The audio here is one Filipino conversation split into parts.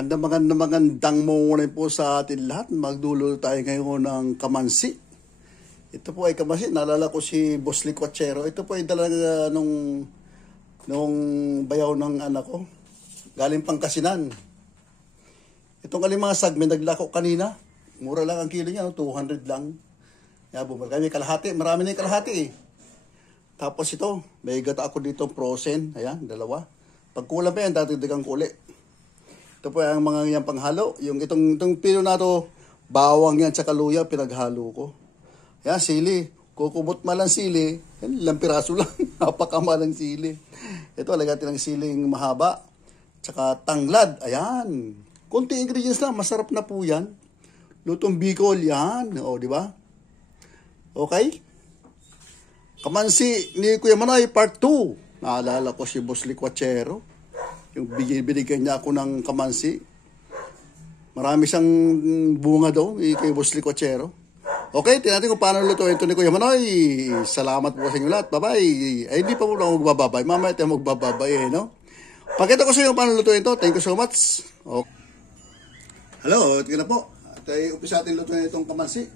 Magandang morning po sa atin lahat. Magdulo tayo ngayon ng kamansi. Ito po ay kamansi. Naalala ko si Boss Licuachero. Ito po ay dalaga nung bayaw ng anak ko. Galing Pangasinan. Itong alimasag, may naglako kanina. Mura lang ang kilo niya, 200 lang. Kaya bumalik kami kalahati. Marami na yung kalahati eh. Tapos ito, may gata ako dito frozen. Ayan, dalawa. Pag kulang pa yan, datidigang kuli. Ito po ang mga yan panghalo. Itong pino na to, bawang yan sa luya, pinaghalo ko. Yan, sili. Kukubot malang sili. Yan, ilang piraso lang. Napakamalang sili. Ito, lagyan ng siling mahaba. Tsaka tanglad. Ayan. Kunti ingredients lang. Masarap na po yan. Lutong Bicol. Yan. O, di ba? Okay? Kamansi ni Kuya Manoy, part 2. Naalala ko si Boss Licuachero. Yung binigyan niya ako ng kamansi. Marami siyang bunga daw kay Boss Licuachero. Okay, tinatin kung paano lutuin ito ni Kuya Manoy. Salamat po sa inyo lahat. Bye-bye. Ay, hindi pa po lang magbababay. Mamaya tayo magbababay no? Pakita ko sa inyo paano lutuin ito. Thank you so much. Okay. Hello, ito na po. Tayo umpisa natin lutuin itong kamansi.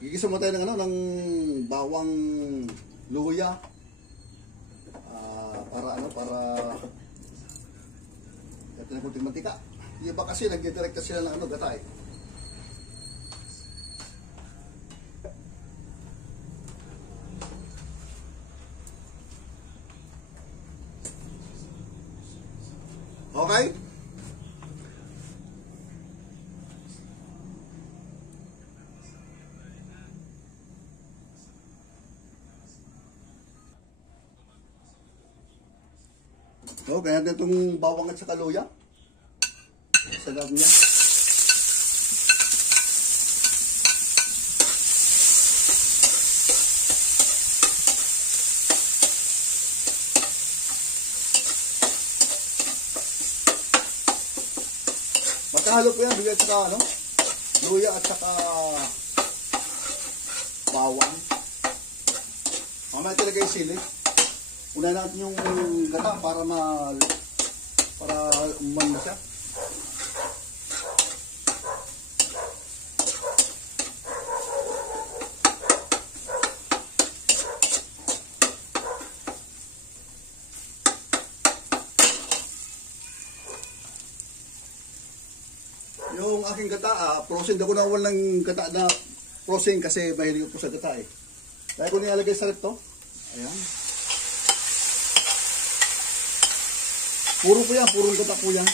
Gigisa mo tayo ng bawang luya. Para ito na kunting mantika. Yung iba kasi nag-direct sila ng gata eh. Okay? So, kaya natin itong bawang at saka luya. Sarap niya. Magkahalo po yan. Bigyan at saka luya at saka bawang. Mamaya talaga yung sili. Una natin yung gata para umanda siya. Yung aking gata, frozen. Hindi ko nakuha ng gata na frozen kasi mahilig ko sa gata eh. Kaya ko nilalagay sa rep to. Ayan. Puro po yan, purong gata po yan.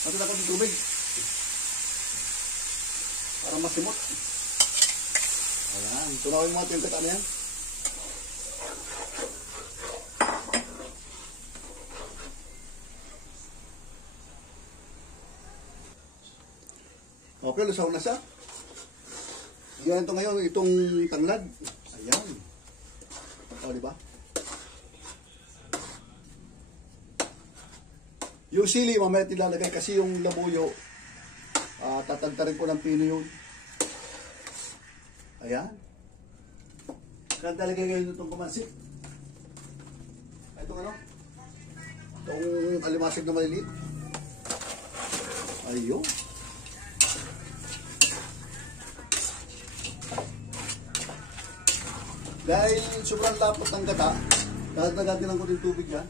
Natin ako ng tubig. Para masimot. Ayan, tunawin mo natin yung gata na yan. Okay, lusaw na siya. Yan ito ngayon, itong tanglad. Ayan. O, diba? Yung sili, mamaya nilalagay kasi yung labuyo, tatagtarin ko ng pino yun. Ayan. Kaya talagay ngayon itong kamansi. Itong itong alimasig na maliliit. Ayun. Dahil sobrang lapot ng gata, dadagdagan lang ko din tubig yan.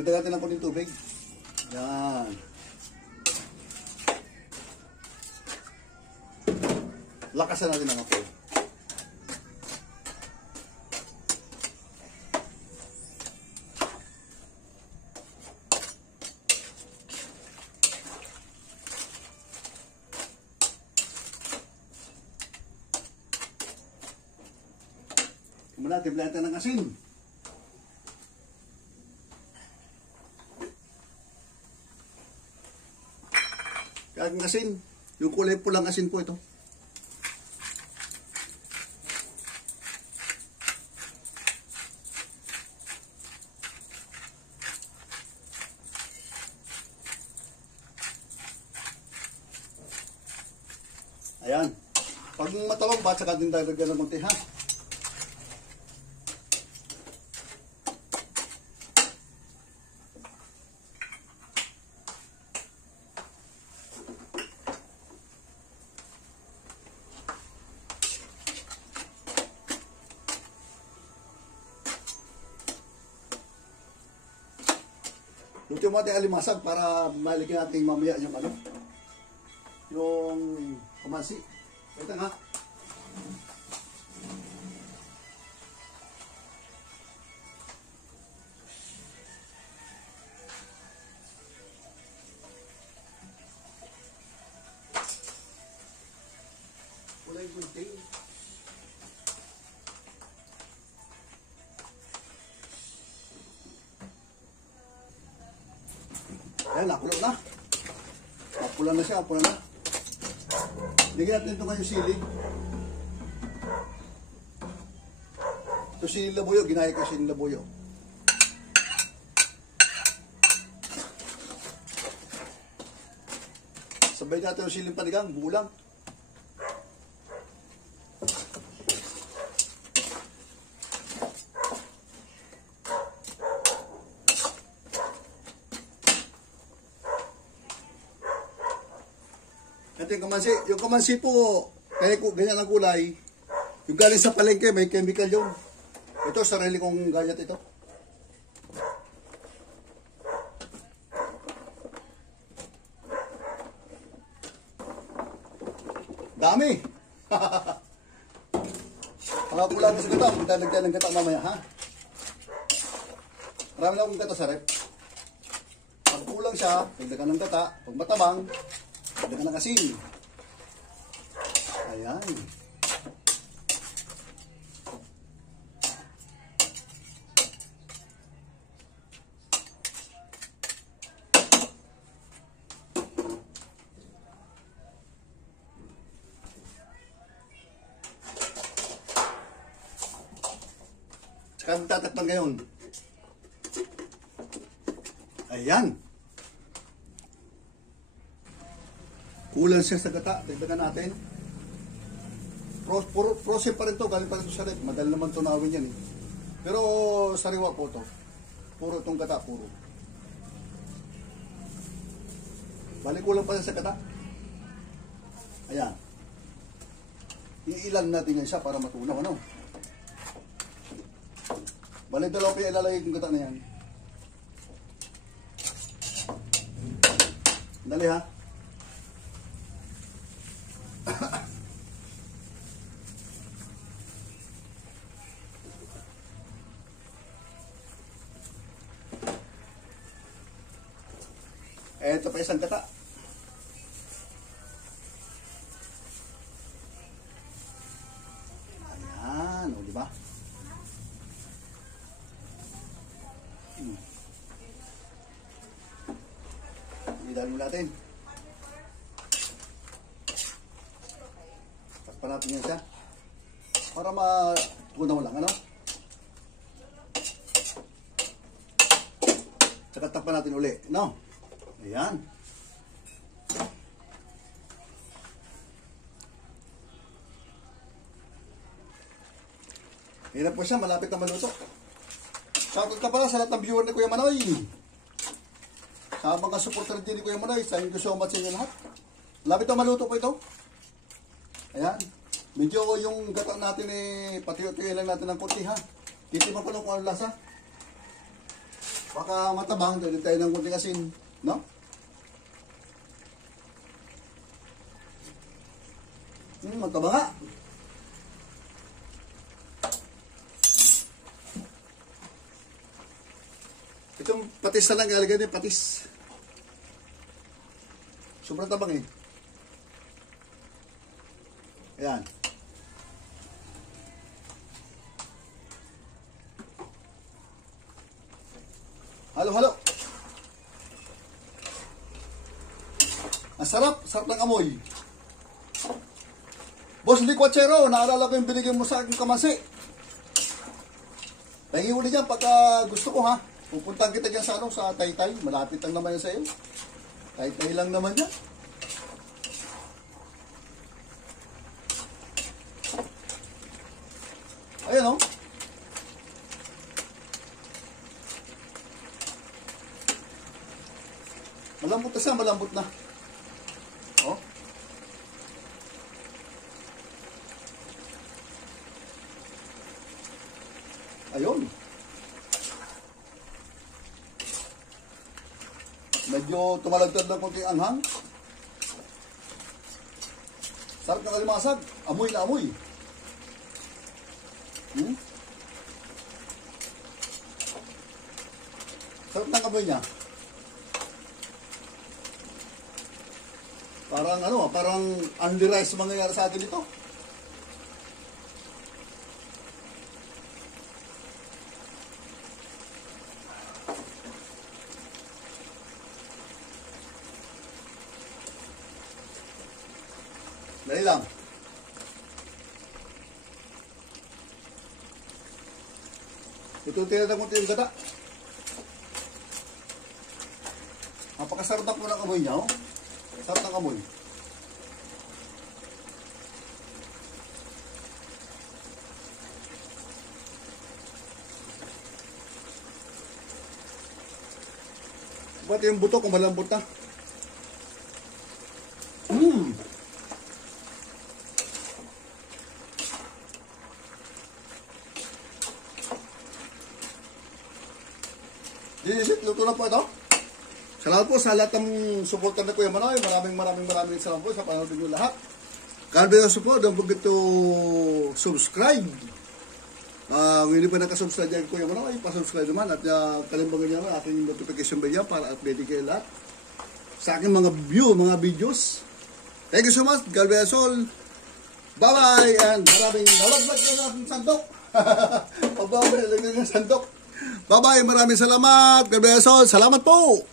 Dagdagan lang ko ng tubig. Yan. Lakasan natin ang apoy. Mula, timpla natin ng asin. Ang asin, yung kulay pulang asin po ito. Ayan. Pag matawag ba, saka din dagdagan ng munti ha. Luto mo natin alimasag para malikin natin mamaya yung ano, yung kamansi. Ito nga. Kulay gunting. Ayan, nakulo na. Napula na siya, napula na. Lagyan natin ito ngayon sili. Ito sili labuyo, ginaya ko sili labuyo. Sabay natin yung siling panigang, bulang. Ito yung kamansi po, kaya ko ganyan ang kulay. Yung galing sa palengke, may chemical yun. Ito, sarili kong gayat ito. Dami! Pakakulang mo sa gata, punta nagdala ng gata mamaya, ha? Marami na akong gata sa rep. Pag kulang siya, pagdagan ng gata, pag matabang, pagdagan ng asin. Ayan. Tsaka tatakpan ngayon. Ayan. Kulang siya sa gata. Dagdagan natin. Frozen pa rin to. Galing pa rin to sa rep. Madali naman tunawin yan eh. Pero sariwa po to. Puro itong gata. Puro. Balik kulang pa siya sa gata. Ayan. Iilan natin yan siya para matunaw. Ano? Balik dalawa pa ilalagay kong gata na yan. Dali ha. Ito pa isang gata. Ayan, o diba? Idalhin mo natin. Takpan natin yan siya. Para matunaw lang, ano? Tsaka takpan natin uli, no? Ayan. Hirap po siya, malapit na maluto. Shoutout ka pala sa lahat ng viewer ni Kuya Manoy. Sa mga supporter din ni Kuya Manoy, thank you so much sa inyo lahat. Malapit na maluto po ito. Ayan. Medyo yung gata natin pati-tuyo lang natin ng konti ha. Titiman ko lang kung ano lasa. Baka matabang, dali tayo ng konting asin. No? Mataba nga. Itong patis na lang, galagyan yung patis. Sobrang tabang eh. Ayan. Halo-halo. Masarap, sarap ng amoy. Boss Licuachero, naalala ko yung binigyan mo sa aking kamansi. Pahingi ulit yan pagka gusto ko ha. Pupuntahan kita dyan sa sa Taytay. Malapit lang naman yan sa iyo. Taytay lang naman yan. Ayan o. Malambot na siya, malambot na. Oh. Ayun. Medyo tumalagtad ng konting anghang. Sarap ng kalimasag. Amoy na amoy. Sarap ng amoy niya. Parang parang only rice mangyayari sa atin ito. Dali lang. Ito tinatang ko yung gata. Napakasarap na po ng amoy niya, oh. Sarap ng amoy. Pati yung buto kung malambot na. Dinisip, luto na po ito. Salamat po sa lahat ng supporter na Kuya Manoy. Maraming salamat po sa panonood niyo lahat. God bless you po. Don't forget to subscribe. Kung hindi pa nakasubscribe dyan Kuya Manoy, pasubscribe naman at kalimbangan niyo ang aking notification bell para update kayo lahat sa aking mga videos. Thank you so much. God bless all. Bye-bye and maraming nalaglag na ng sandok. Pagbabalik ng sandok. Bye-bye. Maraming salamat. God bless all. Salamat po.